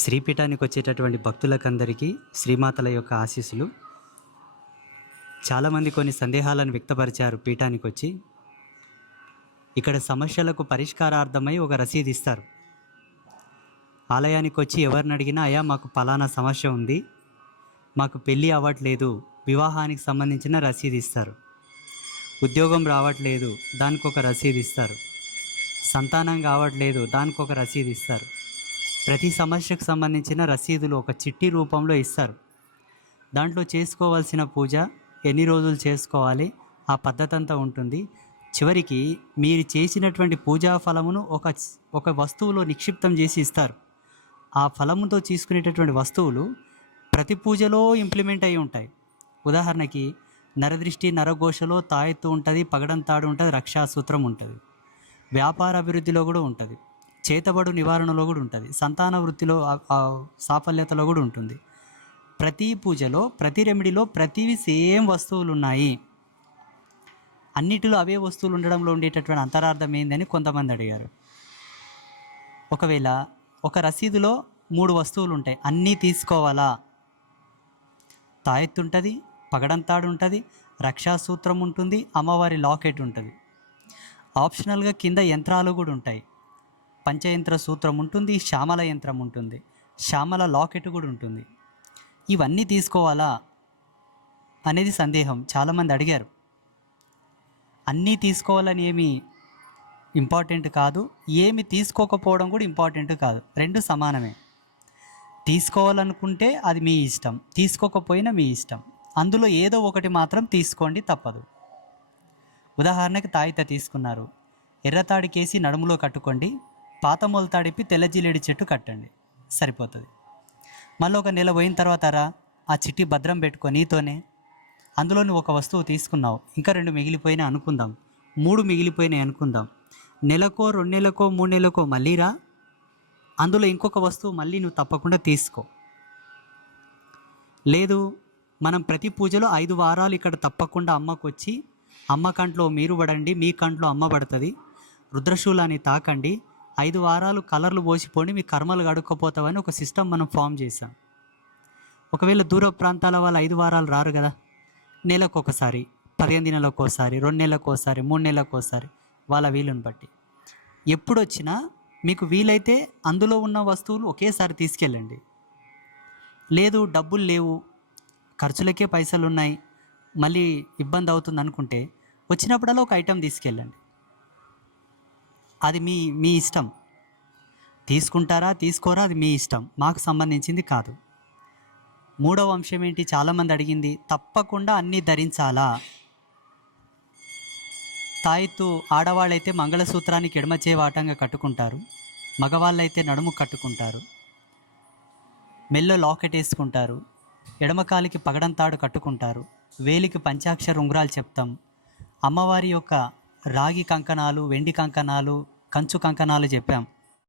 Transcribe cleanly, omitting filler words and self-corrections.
శ్రీపీఠానికి వచ్చేటటువంటి భక్తులకందరికీ శ్రీమాతల యొక్క ఆశీస్సులు. చాలామంది కొన్ని సందేహాలను వ్యక్తపరిచారు. పీఠానికి వచ్చి ఇక్కడ సమస్యలకు పరిష్కారార్థమై ఒక రసీదు ఇస్తారు. ఆలయానికి వచ్చి ఎవరిని అడిగినా, అయ్యా మాకు పలానా సమస్య ఉంది, మాకు పెళ్ళి అవ్వట్లేదు, వివాహానికి సంబంధించిన రసీదు ఇస్తారు. ఉద్యోగం రావట్లేదు, దానికి ఒక రసీదు ఇస్తారు. సంతానం కావట్లేదు, దానికి ఒక రసీదు ఇస్తారు. ప్రతి సమస్యకు సంబంధించిన రసీదులు ఒక చిట్టి రూపంలో ఇస్తారు. దాంట్లో చేసుకోవాల్సిన పూజ, ఎన్ని రోజులు చేసుకోవాలి, ఆ పద్ధతి అంతా ఉంటుంది. చివరికి మీరు చేసినటువంటి పూజా ఫలమును ఒక వస్తువులో నిక్షిప్తం చేసి ఇస్తారు. ఆ ఫలముతో తీసుకునేటటువంటి వస్తువులు ప్రతి పూజలో ఇంప్లిమెంట్ అయి ఉంటాయి. ఉదాహరణకి నరదృష్టి నరఘోషలో తాయెత్తు ఉంటుంది, పగడంతాడు ఉంటుంది, రక్షాసూత్రం ఉంటుంది. వ్యాపార అభివృద్ధిలో కూడా ఉంటుంది, చేతబడు నివారణలో కూడా ఉంటుంది, సంతాన వృత్తిలో సాఫల్యతలో కూడా ఉంటుంది. ప్రతి పూజలో, ప్రతి రెమెడీలో ప్రతివి సేమ్ వస్తువులు ఉన్నాయి. అన్నిటిలో అవే వస్తువులు ఉండడంలో ఉండేటటువంటి అంతరార్థం ఏందని కొంతమంది అడిగారు. ఒకవేళ ఒక రసీదులో 3 వస్తువులు ఉంటాయి, అన్నీ తీసుకోవాలా? తాయెత్తు ఉంటుంది, పగడంతాడు ఉంటుంది, రక్షాసూత్రం ఉంటుంది, అమ్మవారి లాకెట్ ఉంటుంది. ఆప్షనల్గా కింద యంత్రాలు కూడా ఉంటాయి. పంచయంత్ర సూత్రం ఉంటుంది, శ్యామల యంత్రం ఉంటుంది, శ్యామల లాకెట్ కూడా ఉంటుంది. ఇవన్నీ తీసుకోవాలా అనేది సందేహం. చాలామంది అడిగారు. అన్నీ తీసుకోవాలని ఏమి ఇంపార్టెంట్ కాదు, ఏమి తీసుకోకపోవడం కూడా ఇంపార్టెంట్ కాదు, రెండు సమానమే. తీసుకోవాలనుకుంటే అది మీ ఇష్టం, తీసుకోకపోయినా మీ ఇష్టం. అందులో ఏదో ఒకటి మాత్రం తీసుకోండి, తప్పదు. ఉదాహరణకి తాయిత తీసుకున్నారు, ఎర్రతాడికేసి నడుములో కట్టుకోండి, పాత మొలతాడిపి తెల్ల జిల్లేడి చెట్టు కట్టండి, సరిపోతుంది. మళ్ళీ ఒక నెల పోయిన తర్వాత ఆ చిట్టి భద్రం పెట్టుకో నీతోనే. అందులో నువ్వు ఒక వస్తువు తీసుకున్నావు, ఇంకా 2 మిగిలిపోయినాయి అనుకుందాం, 3 మిగిలిపోయినాయి అనుకుందాం. నెలకో 2 నెలకో 3 నెలకో మళ్ళీ రా, అందులో ఇంకొక వస్తువు మళ్ళీ నువ్వు తప్పకుండా తీసుకో. లేదు, మనం ప్రతి పూజలో 5 వారాలు ఇక్కడ తప్పకుండా అమ్మకు వచ్చి, అమ్మ కంట్లో మీరు పడండి, మీ కంట్లో అమ్మ పడుతుంది, రుద్రశూలాన్ని తాకండి, 5 వారాలు కలర్లు పోసిపోండి, మీ కర్మలు గడుక్కపోతావని ఒక సిస్టమ్ మనం ఫామ్ చేసాం. ఒకవేళ దూర ప్రాంతాల వాళ్ళు 5 వారాలు రారు కదా, నెలకు ఒకసారి, 15 దినాలకు ఒకసారి, 2 నెలలకు ఒకసారి, 3 నెలలకు ఒకసారి, వాళ్ళ వీలుని బట్టి ఎప్పుడు వచ్చినా మీకు వీలైతే అందులో ఉన్న వస్తువులు ఒకేసారి తీసుకెళ్ళండి. లేదు, డబ్బులు లేవు, ఖర్చులకే పైసలు ఉన్నాయి, మళ్ళీ ఇబ్బంది అవుతుంది అనుకుంటే వచ్చినప్పుడల్లా ఒక ఐటెం తీసుకెళ్ళండి. అది మీ ఇష్టం. తీసుకుంటారా తీసుకోరా అది మీ ఇష్టం, మాకు సంబంధించింది కాదు. 3వ అంశం ఏంటి, చాలామంది అడిగింది, తప్పకుండా అన్నీ ధరించాలా? తాయెత్తు ఆడవాళ్ళైతే మంగళసూత్రానికి ఎడమ చేవాటంగా కట్టుకుంటారు, మగవాళ్ళైతే నడుము కట్టుకుంటారు, మెల్లో లాకెట్ వేసుకుంటారు, ఎడమకాలికి పగడంతాడు కట్టుకుంటారు, వేలికి పంచాక్షర ఉంగరాలు చెప్తాం. అమ్మవారి యొక్క రాగి కంకణాలు, వెండి కంకణాలు, కంచు కంకణాలు చెప్పాం.